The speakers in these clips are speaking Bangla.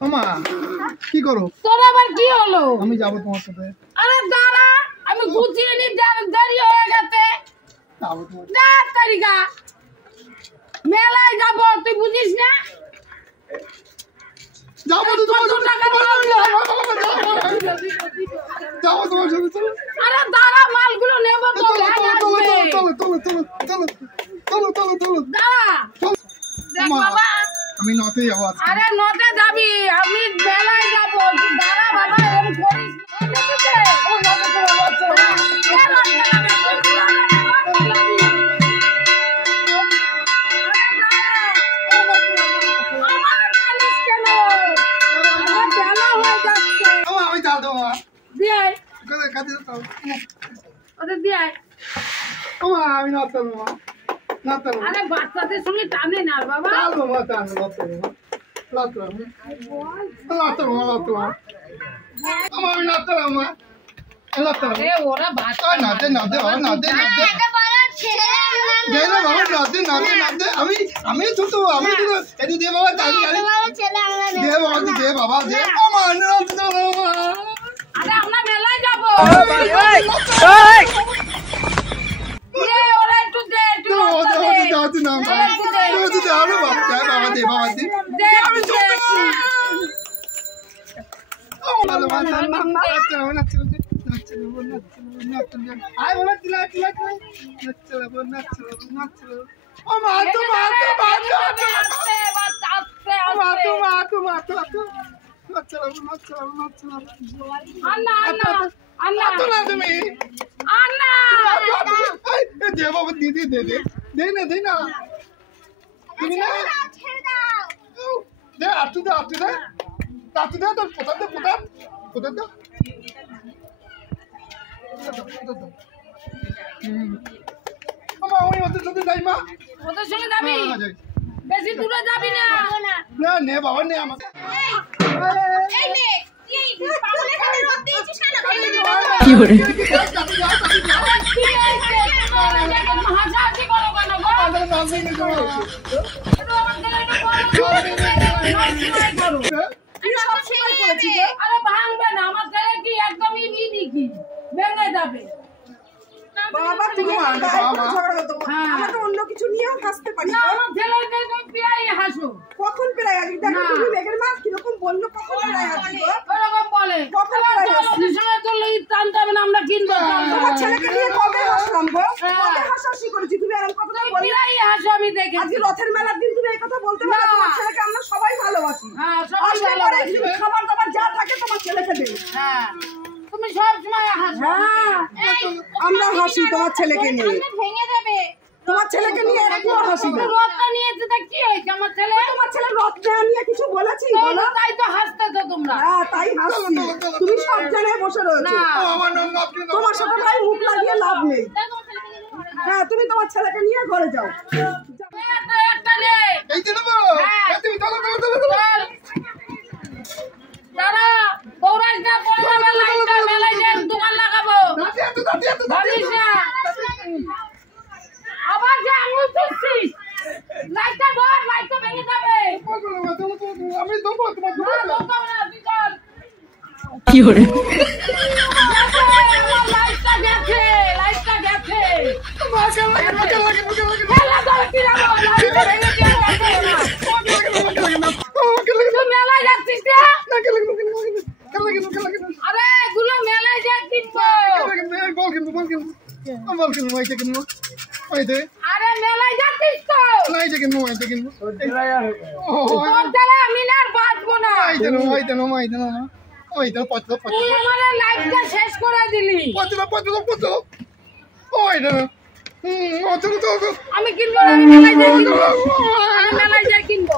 মামা কি করো? তোর আবার কি হলো? আমি যাব তোমার সাথে। আরে দাঁড়া, আমি গুছিয়ে নি, দেরি হয়ে গেছে। যাবো তোমার যা তারিকা, মেলায় যাব, তুই বুঝিস না? যাবো তো তোমার সাথে। যাবো তোমার সাথে, চলো। আরে দাঁড়া, মালগুলো নেবো তো। চলো দাঁড়া, দেখ বাবা, আমি নতে যাবো। আরে নতে যাবি, আমি মেলায় যাবো। তুই দাঁড়া বাবা, এরকম করিস আরে বাচ্চাদের সঙ্গে টানে না বাবা। ওরা বাচ্চা আমি ছোট আমি দে বাবা দে বাবা দে। আরে আমরা মেলায় যাবো। ওরা একটু দে, একটু দিদি দে দে দে না দে না দে আটু দে তোর পোতা দে আমি ওদের সাথে যাই মা। ওদের সঙ্গে যাবি? বেশি দূরে যাবি না। না নে বাবা নে আমাকে। কি করে? আরে ভাঙবে না, আমার ছেলে কি একদম ইনি ভেঙে যাবে। বাবা তুমি আমরা তো অন্য কিছু নিয়েও হাসতে পারি না, আমার ছেলেকে তুমি প্রায় হাসো। কখন প্রায় আসি? দেখো তুমি মেঘের মা কিরকম বললো, কখন প্রায় আসি গো? ওরকম বলে কখন প্রায় আসি? সময় চললে ঈদ টানতে হবে না, আমরা কিনবো। তোমার ছেলেকে নিয়ে কবে হাসলাম গো? কবে হাসাহাসি করেছি? তুমি এরকম কথা বলি? প্রায় হাসো, আমি দেখেছি। আজকে রথের মেলার দিন তুমি এই কথা বলতে পারো? তোমার ছেলেকে আমরা সবাই ভালোবাসি। হ্যাঁ, সবাই আসলে পরে ভালোবাসি। খাবার দাবার যা থাকে তোমার ছেলেকে দেবে। হ্যাঁ, তুমি সব সময় হাসো। হ্যাঁ, আমরা হাসি তোমার ছেলেকে নিয়ে। ভেঙে দেবে। তোমার ছেলেকে নিয়ে একটু হাসি না। রথটা নিয়েছে তা কি হয়েছে? আমার ছেলে তোমার ছেলে রথ নেওয়া নিয়ে কিছু বলেছি বলো? তাই তো হাসতে তো তোমরা। হ্যাঁ, তাই হাসছি। তুমি সব জায়গায় বসে রয়েছো। তোমার সাথে ভাই মুখ লাগিয়ে লাভ নেই। হ্যাঁ, তুমি তোমার ছেলেকে নিয়ে ঘরে যাও। একটা নে। এই যে নেবো। তুমি চলো দাঁড়া, দৌড়াস না, পড়ে যাবে লাইটটা, মেলায় যে দোকান লাগাবো। বলিস না। আবার যে আঙুল তুলছিস, লাইটটা ধর, লাইটটা ভেঙে যাবে। আমি দেবো তোমার দৌড়াবো না, তুই চল। কি করে? আমার লাইটটা গেছে। খেলা ধরে কি যাবো, লাইটটা ভেঙে গেছে। তুই মেলায় যাচ্ছিস না? আরে এগুলো মেলায় যা কিনবো। আরে মেলায় যাচ্ছিস তো? তোর দ্বারা আমি না আর বাঁচবো না। তুই আমার লাইফটা শেষ করে দিলি। আমি কিনবো না, আমি মেলায় যাই কিনবো। আমি মেলায় যাই কিনবো।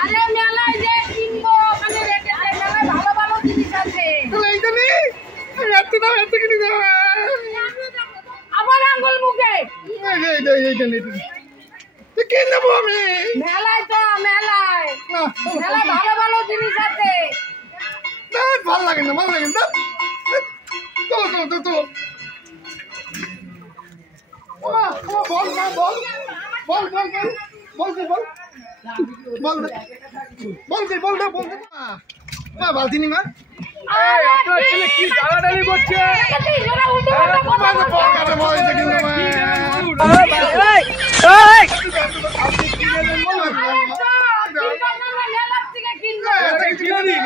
আরে মেলায় যাই কিনবো, ওখানে রেখে দে, মেলায় ভালো ভালো জিনিস আছে। আবার আঙ্গুল মুখে। মেলায় তো মেলায় ভালো ভালো জিনিস আছে। ভাল লাগে না বল বল কি বল বল বল কি বল বল মা বালতি নি মা আপনার ছেলে কি গালাগালি করছে?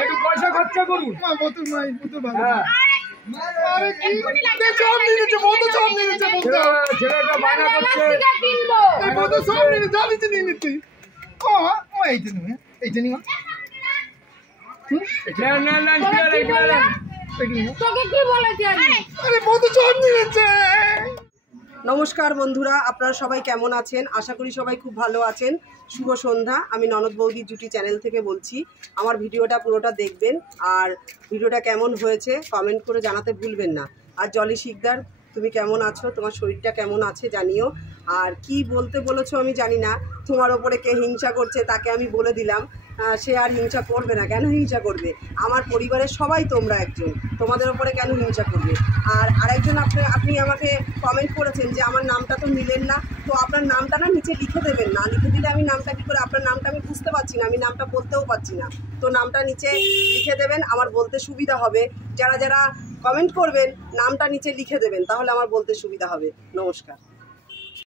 একটু পয়সা খরচা করুন। ছেলেটা বায়না করছে। তোকে কি বলেছি আমি? নমস্কার বন্ধুরা, আপনারা সবাই কেমন আছেন? আশা করি সবাই খুব ভালো আছেন। শুভ সন্ধ্যা। আমি ননদ বৌদি জুটি চ্যানেল থেকে বলছি। আমার ভিডিওটা পুরোটা দেখবেন, আর ভিডিওটা কেমন হয়েছে কমেন্ট করে জানাতে ভুলবেন না। আর জলি শিকদার, তুমি কেমন আছো? তোমার শরীরটা কেমন আছে জানিও। আর কি বলতে বলেছো আমি জানি না। তোমার ওপরে কে হিংসা করছে তাকে আমি বলে দিলাম, সে আর হিংসা করবে না। কেন হিংসা করবে? আমার পরিবারের সবাই তোমরা একজন, তোমাদের ওপরে কেন হিংসা করবে? আর আরেকজন আপনি আমাকে কমেন্ট করেছেন যে আমার নামটা তো মিলেন না, তো আপনার নামটা না নিচে লিখে দেবেন না। লিখে দিলে আমি নামটা কী করে, আপনার নামটা আমি বুঝতে পারছি না, আমি নামটা বলতেও পারছি না। তো নামটা নিচে লিখে দেবেন, আমার বলতে সুবিধা হবে। যারা যারা কমেন্ট করবেন নামটা নিচে লিখে দেবেন, তাহলে আমার বলতে সুবিধা হবে। নমস্কার।